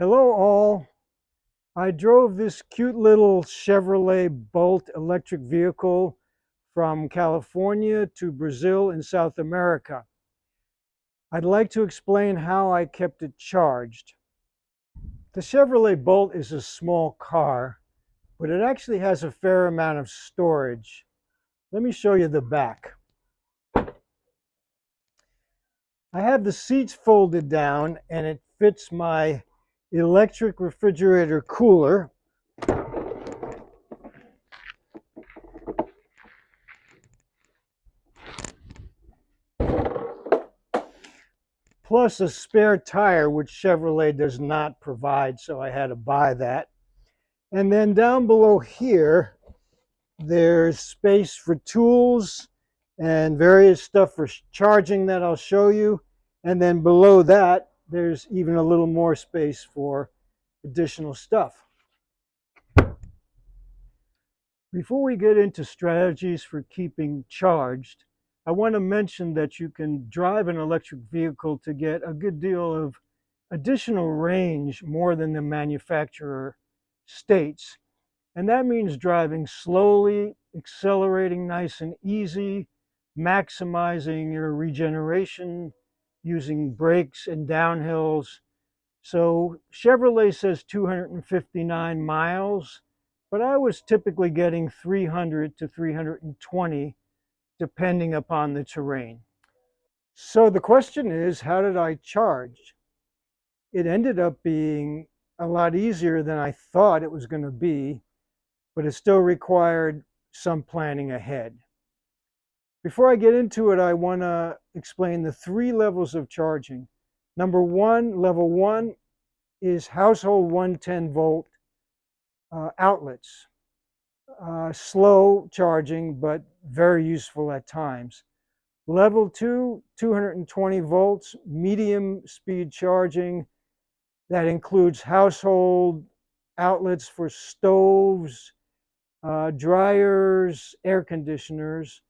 Hello all. I drove this cute little Chevrolet Bolt electric vehicle from California to Brazil in South America. I'd like to explain how I kept it charged. The Chevrolet Bolt is a small car, but it actually has a fair amount of storage. Let me show you the back. I have the seats folded down and it fits my electric refrigerator cooler, plus a spare tire, which Chevrolet does not provide, so I had to buy that. And then down below here, there's space for tools and various stuff for charging that I'll show you. And then below that, there's even a little more space for additional stuff. Before we get into strategies for keeping charged, I want to mention that you can drive an electric vehicle to get a good deal of additional range, more than the manufacturer states. And that means driving slowly, accelerating nice and easy, maximizing your regeneration, using brakes and downhills. So Chevrolet says 259 miles, but I was typically getting 300 to 320 depending upon the terrain. So the question is, how did I charge? It ended up being a lot easier than I thought it was going to be, but it still required some planning ahead. Before I get into it, I want to explain the 3 levels of charging. Number 1, level 1 is household 110 volt outlets. Slow charging, but very useful at times. Level 2, 220 volts, medium speed charging. That includes household outlets for stoves, dryers, air conditioners,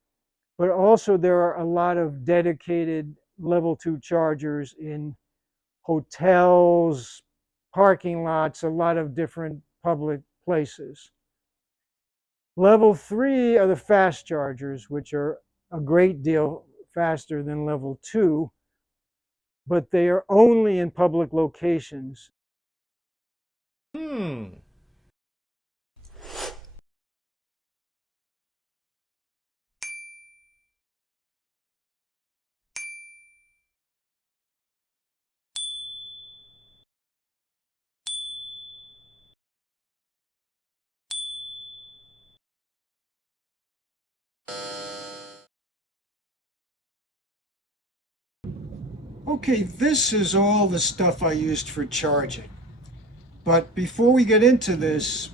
but also there are a lot of dedicated level 2 chargers in hotels, parking lots, a lot of different public places. Level 3 are the fast chargers, which are a great deal faster than level 2, but they are only in public locations. Okay, this is all the stuff I used for charging. But before we get into this,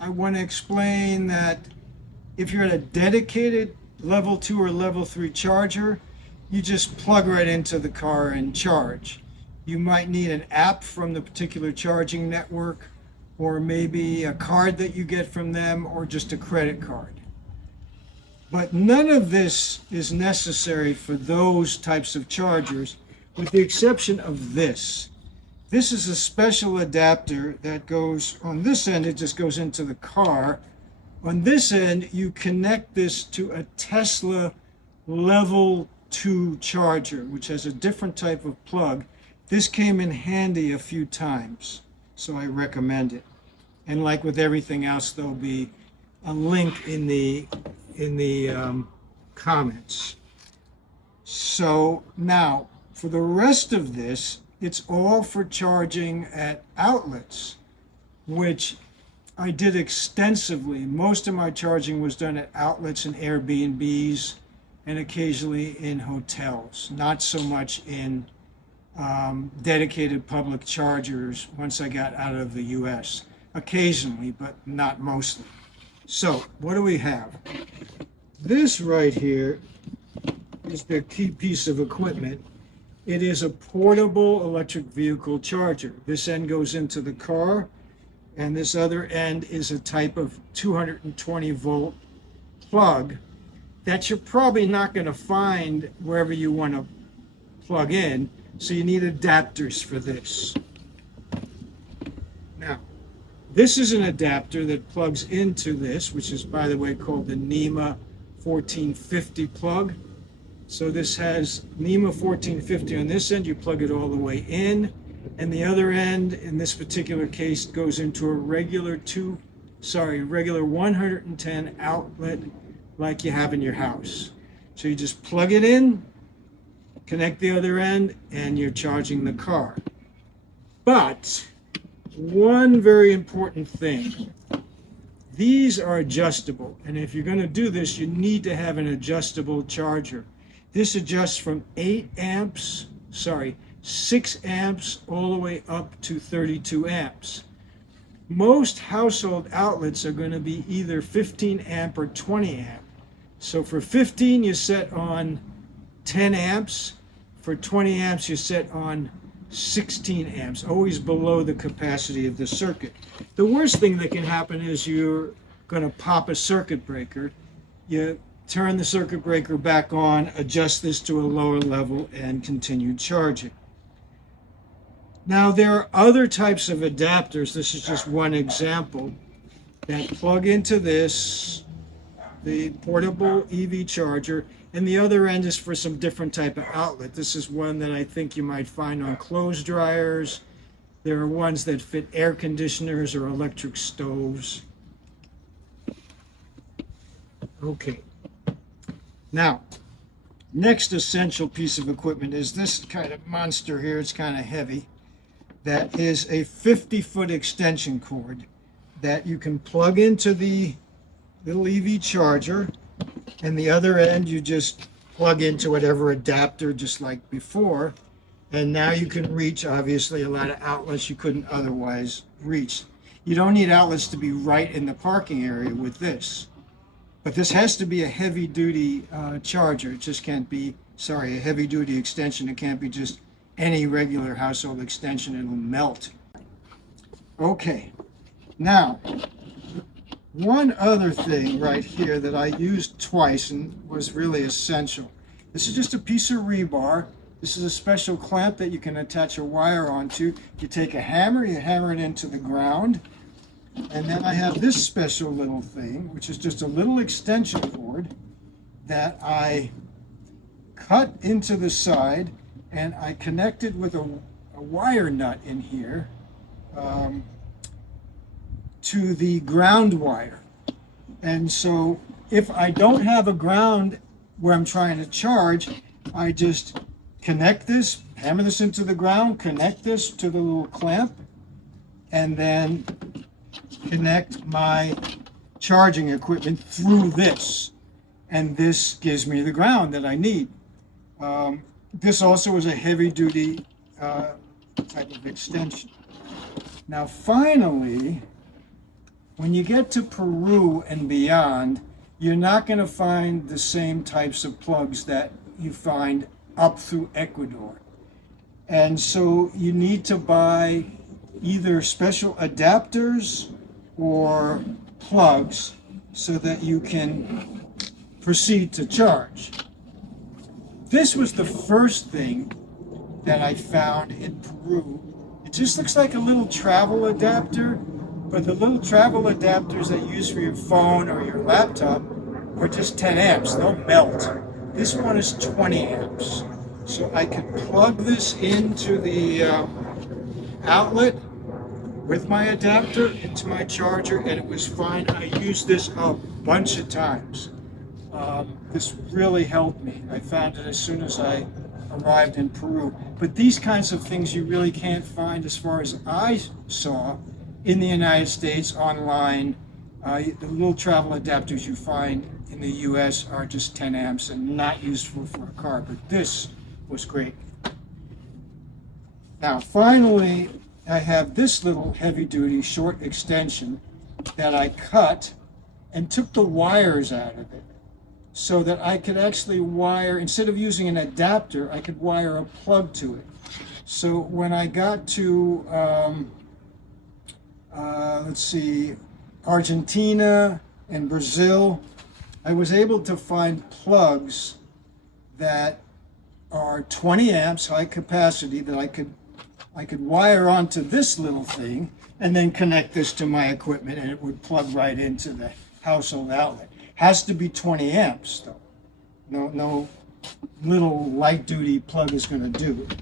I want to explain that if you're at a dedicated level 2 or level 3 charger, you just plug right into the car and charge. You might need an app from the particular charging network, or maybe a card that you get from them, or just a credit card. But none of this is necessary for those types of chargers, with the exception of this. This is a special adapter that goes on this end, it just goes into the car. On this end, you connect this to a Tesla level 2 charger, which has a different type of plug. This came in handy a few times, so I recommend it. And like with everything else, there'll be a link in the comments. So now, for the rest of this, it's all for charging at outlets, which I did extensively. Most of my charging was done at outlets and AIRBNBs and occasionally in hotels, not so much in dedicated public chargers once I got out of the US. Occasionally, but not mostly. So what do we have? This right here is the key piece of equipment. It is a portable electric vehicle charger. This end goes into the car, and this other end is a type of 220 volt plug that you're probably not going to find wherever you want to plug in, so you need adapters for this. This is an adapter that plugs into this, which is, by the way, called the NEMA 1450 plug. So this has NEMA 1450 on this end, you plug it all the way in, and the other end, in this particular case, goes into a regular 110 outlet like you have in your house. So you just plug it in, connect the other end, and you're charging the car. But one very important thing, these are adjustable, and if you're going to do this, you need to have an adjustable charger. This adjusts from 6 amps all the way up to 32 amps. Most household outlets are going to be either 15 amp or 20 amp. So for 15, you set on 10 amps. For 20 amps, you set on 16 amps, always below the capacity of the circuit. The worst thing that can happen is you're going to pop a circuit breaker. You turn the circuit breaker back on, adjust this to a lower level, and continue charging. Now, there are other types of adapters. This is just one example that plug into this, the portable EV charger, and the other end is for some different type of outlet. This is one that I think you might find on clothes dryers. There are ones that fit air conditioners or electric stoves. Okay. Now, next essential piece of equipment is this kind of monster here. It's kind of heavy. That is a 50-foot extension cord that you can plug into the little EV charger, and the other end you just plug into whatever adapter, just like before, and now you can reach, obviously, a lot of outlets you couldn't otherwise reach. You don't need outlets to be right in the parking area with this. But this has to be a heavy-duty charger. It just can't be, a heavy-duty extension. It can't be just any regular household extension. It'll melt. Okay. Now, one other thing right here that I used twice and was really essential. This is just a piece of rebar. This is a special clamp that you can attach a wire onto. You take a hammer, you hammer it into the ground. And then I have this special little thing, which is just a little extension cord that I cut into the side, and I connected with a wire nut in here to the ground wire. And so if I don't have a ground where I'm trying to charge, I just connect this, hammer this into the ground, connect this to the little clamp, and then connect my charging equipment through this, and this gives me the ground that I need. This also is a heavy-duty type of extension. Now finally, when you get to Peru and beyond, you're not going to find the same types of plugs that you find up through Ecuador. And so you need to buy either special adapters or plugs so that you can proceed to charge. This was the first thing that I found in Peru. It just looks like a little travel adapter, but the little travel adapters that you use for your phone or your laptop are just 10 amps. They'll melt. This one is 20 amps. So I could plug this into the outlet with my adapter into my charger, and it was fine. I used this a bunch of times. This really helped me. I found it as soon as I arrived in Peru. But these kinds of things you really can't find, as far as I saw, in the United States online. The little travel adapters you find in the US are just 10 amps and not useful for a car, but this was great. Now finally, I have this little heavy-duty short extension that I cut and took the wires out of it so that I could actually wire, instead of using an adapter, I could wire a plug to it. So when I got to, Argentina and Brazil, I was able to find plugs that are 20 amps, high capacity, that I could I could wire onto this little thing and then connect this to my equipment, and it would plug right into the household outlet. Has to be 20 amps though. No little light duty plug is going to do it.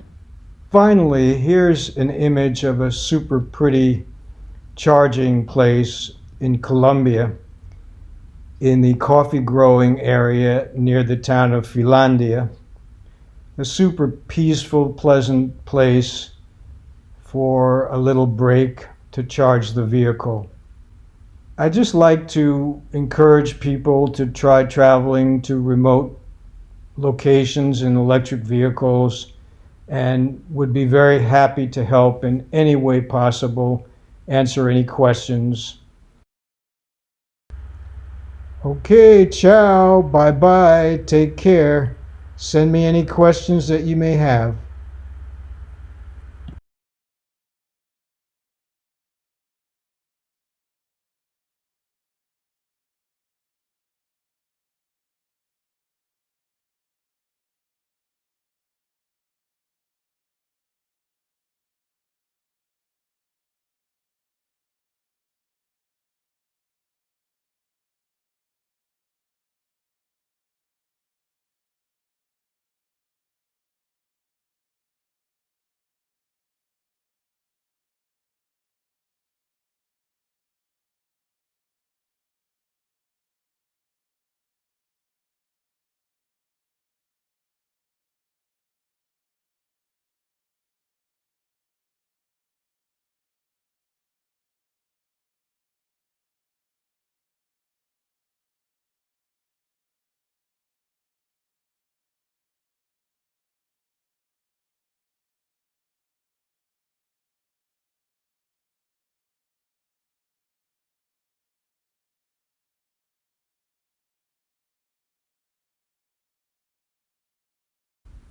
Finally, here's an image of a super pretty charging place in Colombia, in the coffee growing area near the town of Finlandia. A super peaceful, pleasant place for a little break to charge the vehicle. I just like to encourage people to try traveling to remote locations in electric vehicles, and would be very happy to help in any way possible, answer any questions. Okay, ciao, bye-bye, take care. Send me any questions that you may have.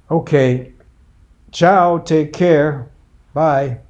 Okay, ciao, take care, bye.